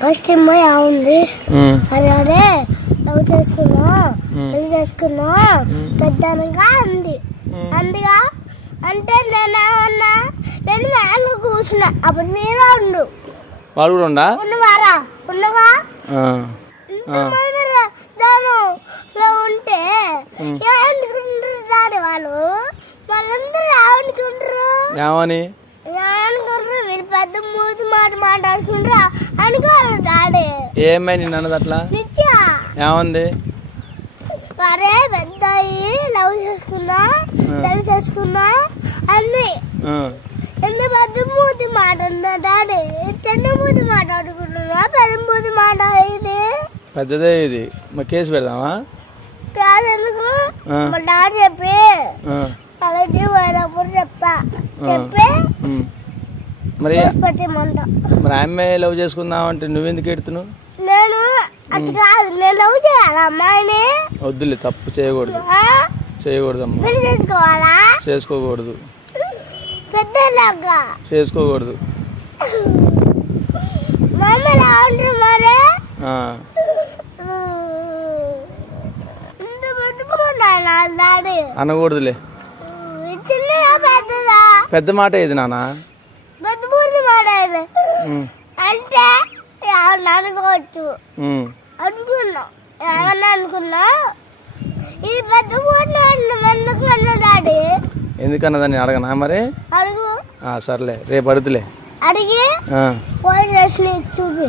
First అమ్మాయి ఉంది. అరే లవ్ చేసుకున్నా. పెళ్ళి చేసుకున్నా పెద్దనగా అంది. అందుగా? అంటే నేను ఏమన్నా నేను మేలు కూర్చున్నా. అప్పుడు మీరు ఉండు. వాడు కూడా ఉండా? ఉన్నవారా? ఉన్నవా? ఆ, ఇంతమంది దానిలో ఉంటే ఏమనుకుంటారు దాని వాళ్ళు? వాళ్ళందరూ ఏమనుకుంటారు ఏమని? ఏమనుకుంటారు వీళ్ళు పెద్ద మూతి మాట మాట్లాడుకుంటారు ఏమై నిన్ను అన్నది అట్లా? నిత్య. ఏమంది? అరే పెద్ద లవ్ చేసుకున్నా పెళ్ళి చేసుకున్నా అన్ని. ఎంత పెద్ద మూతి మాట ఉందా డాడీ? చిన్న మూతి మాట్లాడుకుంటున్నా పెద్ద మూతి మాట్లాడేది పెద్దదే ఇది. మరి కేసు పెడదామా? కాదు ఎందుకు? మా డాడీ చెప్పి కాలేజీ పోయినప్పుడు చెప్పి. ఉమ్. మరి మరి ఆమె లవ్ చేసుకుందాం అంటే నువ్వెందుకు ఎడుతున్నావు నేను అటు కాదు నేను లవ్ చేయాలి అమ్మాయిని? వద్దులే తప్పు చేయకూడదు. పెళ్ళి చేసుకోవాలా? చేసుకోకూడదు. పెద్దలాగా చేసుకోకూడదు. మమ్మీ ఎలా ఉంటుంది మరి? ఆ, ఇంత పెట్టుకున్నా డాడీ? అనకూడదులే. పెద్దదా? పెద్ద మాట ఇది నాన్న పెద్ద పూర్తి ఉమ్, అంటే అనుకోవచ్చు. అనుకున్నా. ఏమన్నా అనుకున్నా? ఇది పెద్ద పూర్తి ఎందుకు అన్నా డాడీ? ఎందుకన్నదని అడగనా మరి? అడుగు. సర్లే రేపు అడుగుతులే. అడిగి పోలీస్ స్టేషన్ చూపి.